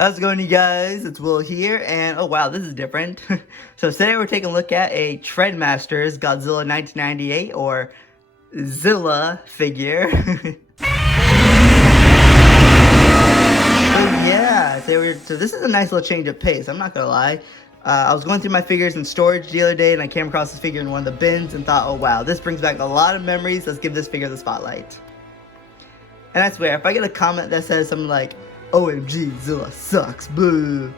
How's it going, you guys? It's Will here, and oh wow, this is different. So today we're taking a look at a Trendmasters Godzilla 1998 or Zilla figure. So this is a nice little change of pace, I'm not gonna lie. I was going through my figures in storage the other day and I came across this figure in one of the bins and thought, oh wow, this brings back a lot of memories, let's give this figure the spotlight. And I swear, if I get a comment that says something like, OMG, Zilla sucks, boo.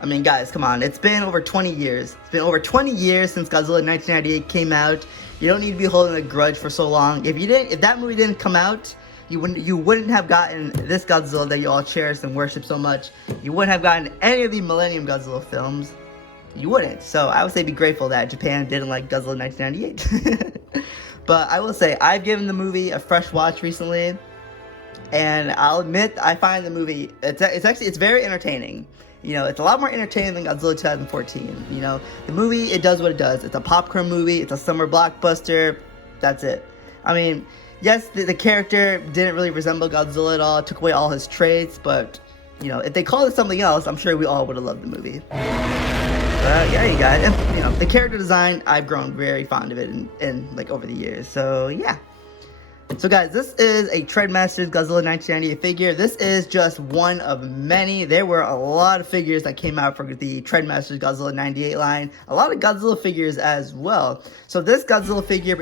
I mean, guys, come on. It's been over 20 years. It's been over 20 years since Godzilla 1998 came out. You don't need to be holding a grudge for so long. If that movie didn't come out, you wouldn't have gotten this Godzilla that you all cherish and worship so much. You wouldn't have gotten any of the Millennium Godzilla films. You wouldn't. So I would say be grateful that Japan didn't like Godzilla 1998. But I will say, I've given the movie a fresh watch recently. And I'll admit, I find the movie, it's very entertaining. You know, it's a lot more entertaining than Godzilla 2014. You know, the movie, it does what it does. It's a popcorn movie, it's a summer blockbuster, that's it. I mean, yes, the character didn't really resemble Godzilla at all, it took away all his traits, but, you know, if they called it something else, I'm sure we all would have loved the movie. Yeah, you guys, and, you know, the character design, I've grown very fond of it in like, over the years, so, yeah. So guys, this is a Trendmasters Godzilla 1998 figure. This is just one of many. There were a lot of figures that came out for the Trendmasters Godzilla 98 line. A lot of Godzilla figures as well. So this Godzilla figure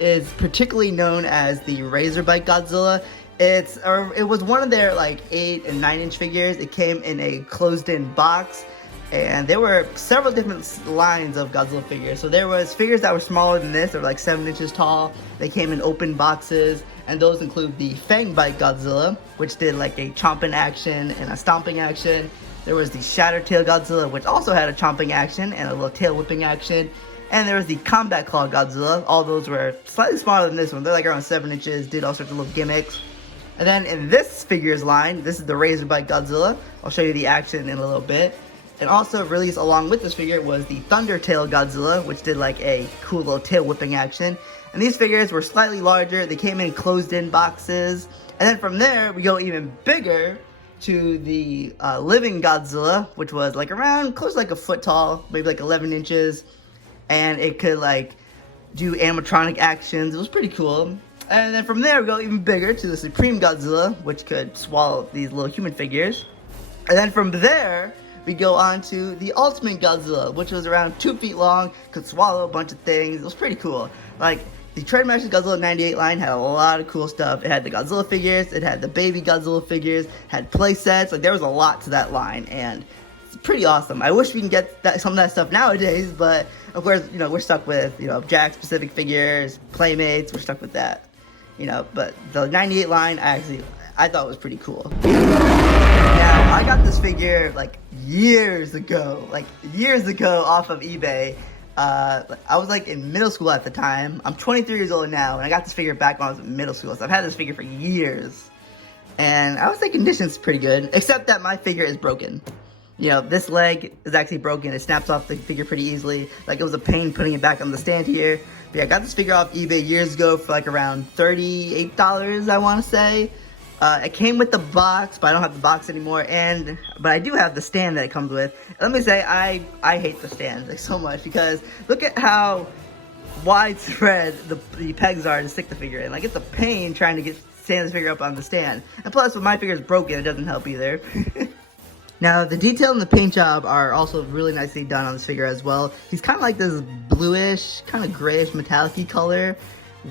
is particularly known as the Razorback Godzilla. It was one of their like 8 and 9 inch figures. It came in a closed-in box. And there were several different lines of Godzilla figures. So there was figures that were smaller than this. They were like 7 inches tall. They came in open boxes. And those include the Fang Bite Godzilla, which did like a chomping action and a stomping action. There was the Shatter Tail Godzilla, which also had a chomping action and a little tail whipping action. And there was the Combat Claw Godzilla. All those were slightly smaller than this one. They're like around 7 inches, did all sorts of little gimmicks. And then in this figures line, this is the Razorback Godzilla. I'll show you the action in a little bit. And also released along with this figure was the Thunder Tail Godzilla, which did like a cool little tail whipping action. And these figures were slightly larger. They came in closed-in boxes. And then from there, we go even bigger to the Living Godzilla, which was like around close to like a foot tall, maybe like 11 inches. And it could like do animatronic actions. It was pretty cool. And then from there, we go even bigger to the Supreme Godzilla, which could swallow these little human figures. And then from there, we go on to the Ultimate Godzilla, which was around 2 feet long, could swallow a bunch of things. It was pretty cool. Like, the Trendmasters Godzilla 98 line had a lot of cool stuff. It had the Godzilla figures, it had the baby Godzilla figures, had play sets. Like, there was a lot to that line, and it's pretty awesome. I wish we can get some of that stuff nowadays, but of course, you know, we're stuck with, you know, Jack-specific figures, Playmates, we're stuck with that. You know, but the 98 line, I thought was pretty cool. Now, I got this figure like years ago off of eBay. I was like in middle school at the time. I'm 23 years old now, and I got this figure back when I was in middle school. So I've had this figure for years. And I would say condition's pretty good, except that my figure is broken. You know, this leg is actually broken. It snaps off the figure pretty easily. Like, it was a pain putting it back on the stand here. But yeah, I got this figure off eBay years ago for like around $38, I want to say. It came with the box, but I don't have the box anymore, but I do have the stand that it comes with. Let me say, I hate the stand like so much, because look at how widespread the pegs are to stick the figure in. Like, it's a pain trying to stand this figure up on the stand. And plus, when my figure is broken, it doesn't help either. Now, the detail and the paint job are also really nicely done on this figure as well. He's kind of like this bluish, kind of grayish, metallic-y color,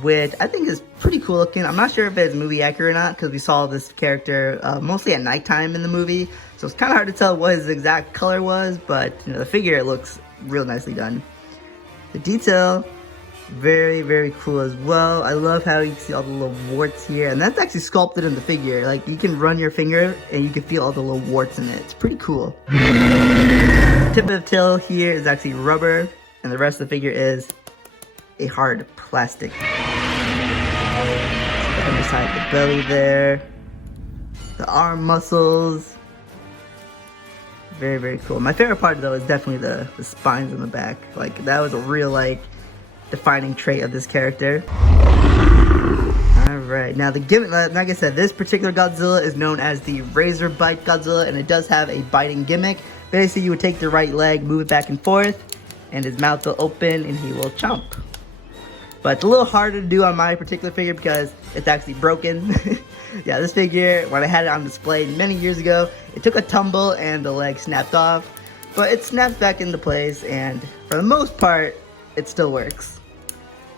which I think is pretty cool looking. I'm not sure if it's movie accurate or not, because we saw this character mostly at nighttime in the movie, so it's kind of hard to tell what his exact color was, but you know, the figure, it looks real nicely done. The detail, very, very cool as well. I love how you can see all the little warts here, and that's actually sculpted in the figure. Like, you can run your finger and you can feel all the little warts in it. It's pretty cool. The tip of the tail here is actually rubber, and the rest of the figure is a hard plastic. Beside the belly there, the arm muscles, very, very cool. My favorite part though is definitely the spines on the back. Like, that was a real like defining trait of this character. Alright. Alright, now the gimmick, like I said, this particular Godzilla is known as the Razor Bite Godzilla, and it does have a biting gimmick. Basically, you would take the right leg, move it back and forth, and his mouth will open and he will chomp. But it's a little harder to do on my particular figure because it's actually broken. Yeah, this figure, when I had it on display many years ago, it took a tumble and the leg snapped off. But it snaps back into place, and for the most part, it still works.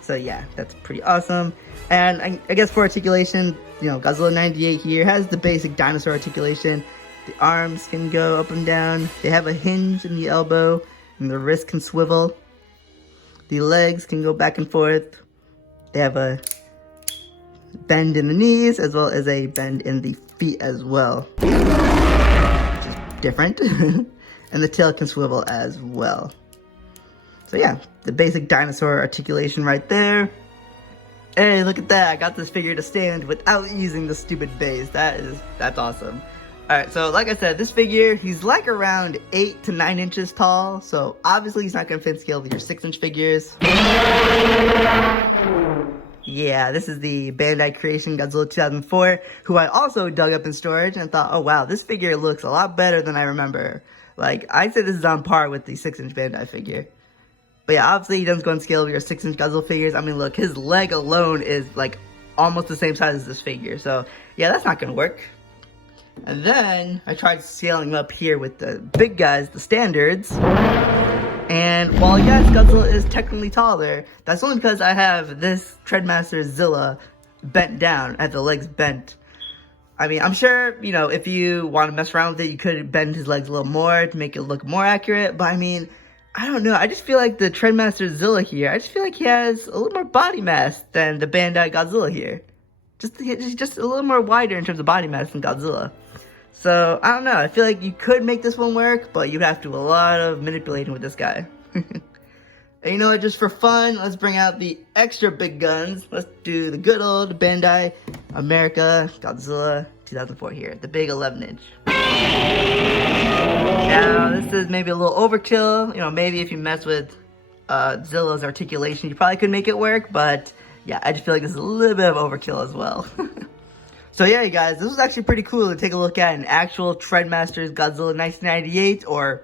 So yeah, that's pretty awesome. And I guess for articulation, you know, Godzilla 98 here has the basic dinosaur articulation. The arms can go up and down. They have a hinge in the elbow, and the wrist can swivel. The legs can go back and forth. They have a bend in the knees, as well as a bend in the feet as well. Which is different. And the tail can swivel as well. So yeah, the basic dinosaur articulation right there. Hey, look at that. I got this figure to stand without using the stupid base. That's awesome. Alright, so like I said, this figure, he's like around 8 to 9 inches tall. So obviously he's not going to fit scale with your 6-inch figures. Yeah, this is the Bandai Creation Godzilla 2004, who I also dug up in storage and thought, oh wow, this figure looks a lot better than I remember. Like, I'd say this is on par with the 6-inch Bandai figure. But yeah, obviously he doesn't go on scale with your 6-inch Godzilla figures. I mean, look, his leg alone is like almost the same size as this figure. So yeah, that's not going to work. And then I tried scaling him up here with the big guys, the standards. And while yes, Godzilla is technically taller, that's only because I have this Trendmasters Zilla bent down, I have the legs bent. I mean, I'm sure, you know, if you want to mess around with it, you could bend his legs a little more to make it look more accurate. But I mean, I don't know. I just feel like the Trendmasters Zilla here, I just feel like he has a little more body mass than the Bandai Godzilla here. Just a little more wider in terms of body mass than Godzilla. So, I don't know. I feel like you could make this one work, but you'd have to do a lot of manipulating with this guy. And you know what? Just for fun, let's bring out the extra big guns. Let's do the good old Bandai America Godzilla 2004 here. The big 11-inch. Now, this is maybe a little overkill. You know, maybe if you mess with Zilla's articulation, you probably could make it work. But, yeah, I just feel like this is a little bit of overkill as well. So yeah, you guys, this was actually pretty cool to take a look at an actual Trendmasters Godzilla 1998 or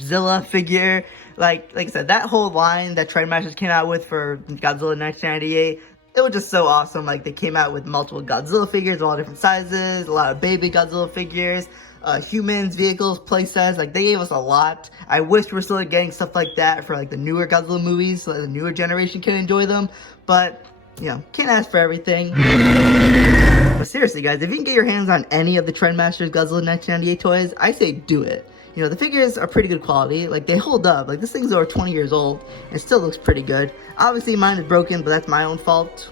Zilla figure. Like I said, that whole line that Trendmasters came out with for Godzilla 1998, it was just so awesome. Like, they came out with multiple Godzilla figures, all different sizes, a lot of baby Godzilla figures, humans, vehicles, playsets. Like, they gave us a lot. I wish we were still getting stuff like that for like the newer Godzilla movies, so that the newer generation can enjoy them. But you know, can't ask for everything. But seriously, guys, if you can get your hands on any of the Trendmasters Godzilla 1998 toys, I say do it. You know, the figures are pretty good quality. Like, they hold up. Like, this thing's over 20 years old and still looks pretty good. Obviously, mine is broken, but that's my own fault.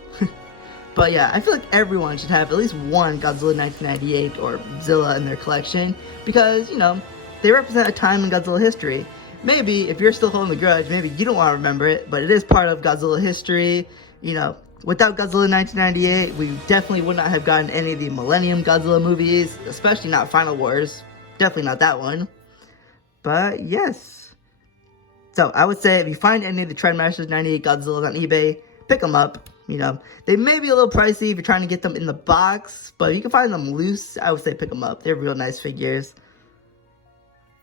But yeah, I feel like everyone should have at least one Godzilla 1998 or Zilla in their collection because, you know, they represent a time in Godzilla history. Maybe, if you're still holding the grudge, maybe you don't want to remember it, but it is part of Godzilla history. You know, without Godzilla 1998, we definitely would not have gotten any of the Millennium Godzilla movies, especially not Final Wars. Definitely not that one. But yes. So I would say if you find any of the Trendmasters 98 Godzillas on eBay, pick them up. You know, they may be a little pricey if you're trying to get them in the box, but if you can find them loose, I would say pick them up. They're real nice figures.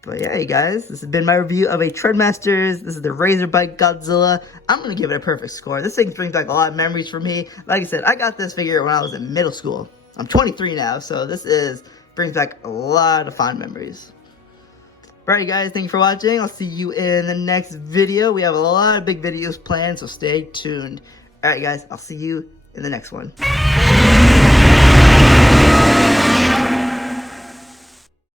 But yeah, you guys, this has been my review of a Trendmasters. This is the Razor Bite Godzilla. I'm going to give it a perfect score. This thing brings back a lot of memories for me. Like I said, I got this figure when I was in middle school. I'm 23 now, so this brings back a lot of fond memories. Alright guys, thank you for watching. I'll see you in the next video. We have a lot of big videos planned, so stay tuned. Alright guys, I'll see you in the next one.